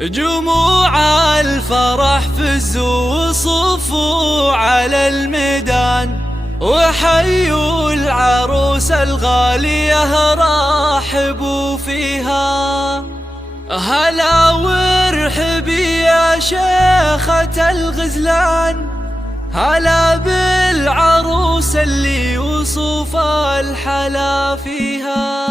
جموع الفرح فزوا وصفوا على الميدان، وحيوا العروس الغالية رحبوا فيها. هلا وارحبي يا شيخة الغزلان، هلا بالعروس اللي وصف الحلا فيها.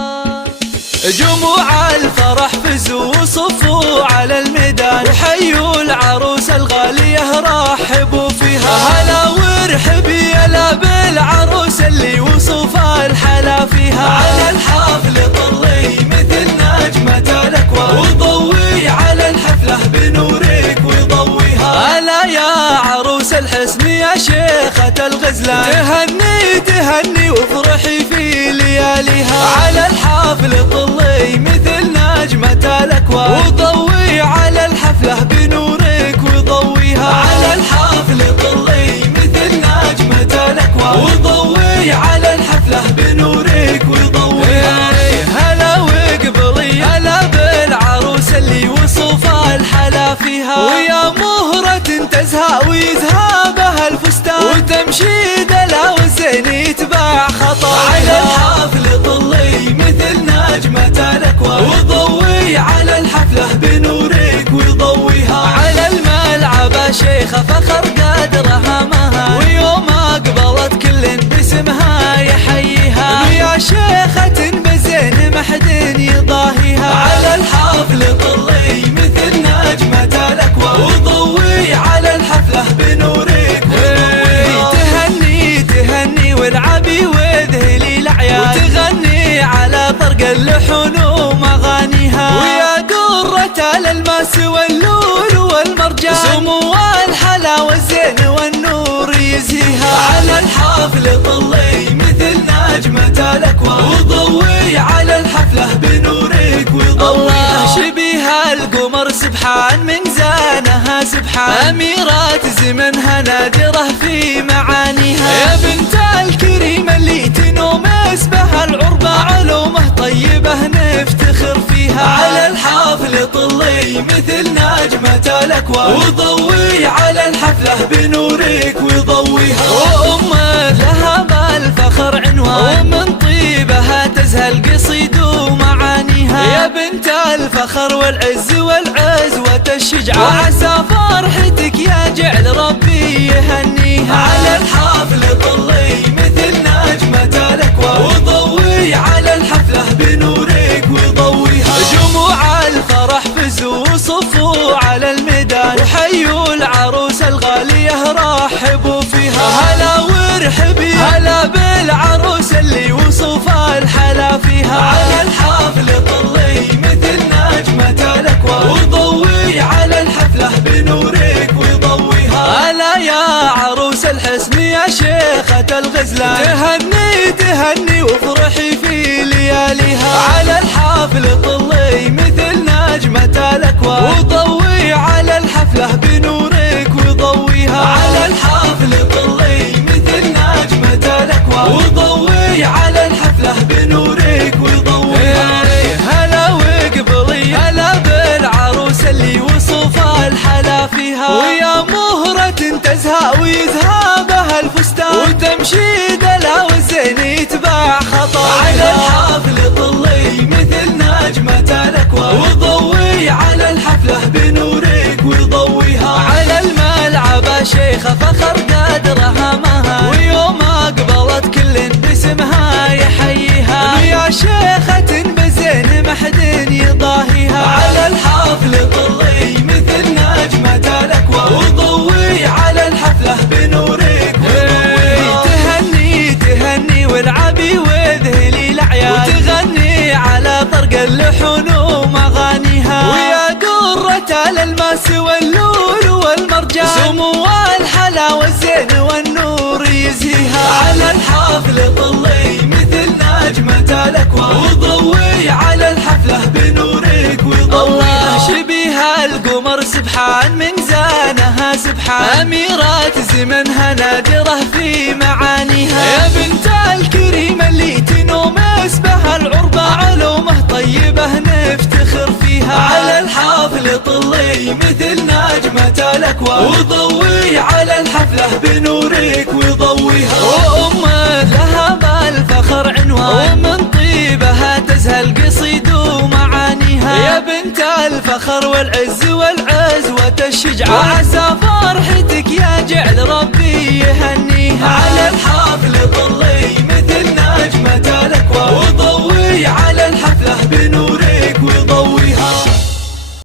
جموع الفرح فزوا وصفوا على الميدان، وحيوا العروس الغالية رحبوا فيها. هلا وارحبي يلا بالعروس اللي وصف الحلا فيها. على الحفل طلي مثل نجمة الأكوان، وضوي على الحفلة بنورك وضويها. هلا يا عروس الحسن يا شيخة الغزلان، تهني تهني وافرحي في لياليها. على الحفل طلي مثل نجمة الأكوان، وضوي على الحفلة بنورك وضويها. على الحفل طلي مثل نجمة الأكوان، وضوي على الحفلة بنورك وضويها. هلا وقبلي هلا بالعروس اللي وصف الحلا فيها. ويا مهرة تزهى ويزهى بها الفستان، وتمشي دلا والزين يتباع خطا. على الحفل طلي مثل نجمة الأكوان، وضوي على الحفلة بنورك وضويها. على الملعب شيخة فخر قدرها مها، ويوم أقبلت كل باسمها يحييها. ويا شيخة بزين محد يضاهيها. على الحفل طلي مثل نجمة الأكوان، وضوي على الحفلة بنورك وضويها. تهني تهني والعبي وذهلي الأعياد، وتغني على طرق اللحون ومغانيها. ويا درة الألماس واللول والمرجان، سمو الحلا والزين والنور يزهيها. على الحفل طلي مثل نجمة الأكوان، وضوي على الحفلة بنورك وضويها. شبيها القمر سبحان من زانها سبحان، أميرات زمنها نادرة في معانيها. يا بنت الكريم اللي تنوم اسمها العربة، علومه طيبة نفتخر فيها. على الحفل طلي مثل نجمة الأكوان، وضوي على الحفلة بنورك وضويها. وأمه لها بالفخر عنوان، ومن طيبها تزهى القصيد ومعانيها. يا بنت الفخر والعز والعزوة الشجعان، وعسى فرحتك يا جعل ربي يهنيها. على الحفل طلي مثل نجمة الأكوان، وضوي على الحفلة بنورك وضويها. جموع الفرح فزوا وصفوا على الميدان، وحيوا العروس الغالية رحبوا فيها. هلا وارحبي هلا بالعروس اللي وصف الحلا فيها. على الحفل طلي مثل نجمة الأكوان، وضوي على الحفلة بنورك وضويها. هلا يا عروس الحسن يا شيخة الغزلان، تهني تهني وافرحي في لياليها. على الحفل طلي مثل نجمة الأكوان، وضوي على الحفلة بنورك وضويها. على الحفل طلي مثل نجمة الأكوان، وضوي على الحفلة بنورك وضويها. هلا وقبلي هلا بالعروس اللي وصف الحلا فيها. ويا مهرة تزهى ويزهى بها الفستان، وتمشي دلا والزين يتباع خطا. على الحفل طلي مثل نجمة الأكوان، وضوي على الحفلة بنورك وضويها. على الملعب شيخة فخر قدرها مها، ويوم أقبلت كل باسمها يحييها. ويا شيخة بزين محد يضاهيها. على الحفل طلي مثل نجمة الأكوان، وضوي على الحفلة بنورك وضويها. تهني تهني والعبي وذهلي الأعياد، وتغني على طرق اللحون ومغانيها. ويا درة الألماس واللول والمرجان، سمو الحلا والزين والنور يزهيها. على الحفل طلي مثل نجمة الأكوان، وضوي على الحفلة بنورك وضويها. شبيها القمر سبحان من زانها سبحان، أميرات زمنها نادرة في معانيها. يا بنت الكريم اللي تنوم حسبها العربة علومه طيبة نفتخر فيها، على الحافل طلي مثل نجمة الأكوان، وضوي على الحفلة بنورك وضويها. وأمه لها بالفخر عنوان، ومن طيبها تزهى القصيد ومعانيها، يا بنت الفخر والعز والعزوة الشجعان، وعسى فرحتك يا جعل ربي يهنيها. على الحافل